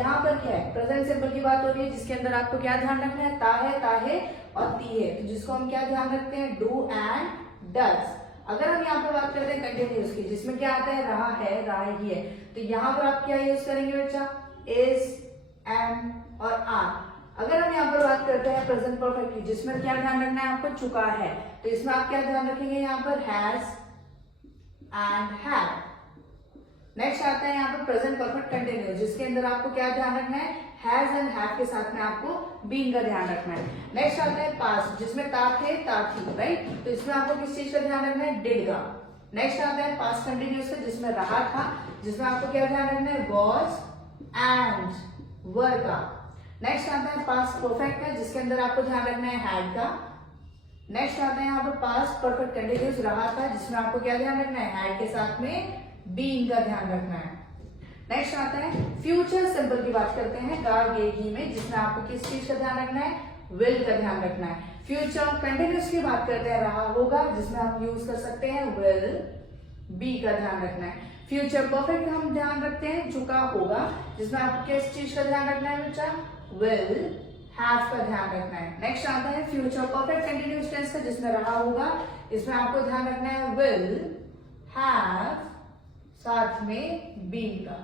यहाँ पर क्या है, प्रेजेंट सिंपल की बात हो रही है, जिसके अंदर आपको क्या ध्यान रखना है, ताहे और ती है, तो जिसको हम क्या ध्यान रखते हैं, डू एंड डज। अगर हम यहाँ पर बात करते हैं कंटिन्यूस की, जिसमें क्या आता है, रहा ही है, तो यहाँ पर आप क्या यूज करेंगे बच्चा, इज, एम और आर। अगर हम यहाँ पर बात करते हैं प्रेजेंट परफेक्ट की, जिसमें क्या ध्यान रखना है आपको, चुका है, तो इसमें आप क्या ध्यान रखेंगे, यहाँ पर हैज एंड हैव। नेक्स्ट आता है यहाँ पर प्रेजेंट परफेक्ट कंटिन्यूस, जिसके अंदर आपको क्या ध्यान रखना है, हैज एंड हैव के साथ में आपको बीइंग का ध्यान रखना है। नेक्स्ट आता है पास्ट, जिसमें ता थे ता थी, राइट, तो इसमें आपको किस चीज का ध्यान रखना है, डिड का। नेक्स्ट आता है पास्ट कंटिन्यूस का, जिसमें रहा था, जिसमें आपको क्या ध्यान रखना है, वॉज एंड वर का। नेक्स्ट आता है पास्ट परफेक्ट का, जिसके अंदर आपको ध्यान रखना है, हैड का। नेक्स्ट आता है यहाँ पर पास्ट परफेक्ट कंटिन्यूस रहा था, जिसमें आपको क्या ध्यान रखना है, हैड के साथ में बीइंग का ध्यान रखना है। नेक्स्ट आता है फ्यूचर सिंपल की बात करते हैं, गा गे गी में, जिसमें आपको किस चीज का ध्यान रखना है, विल का ध्यान रखना है। फ्यूचर कंटिन्यूस की बात करते हैं, रहा होगा, जिसमें आप यूज कर सकते हैं विल, बी का ध्यान रखना है। फ्यूचर परफेक्ट हम ध्यान रखते हैं, चुका होगा, जिसमें आपको किस चीज का ध्यान रखना है बच्चा, विल हैव का ध्यान रखना है। नेक्स्ट आता है फ्यूचर परफेक्ट कंटिन्यूस टेंस का, जिसमें रहा होगा, इसमें आपको ध्यान रखना है विल हैव साथ में बीइंग का।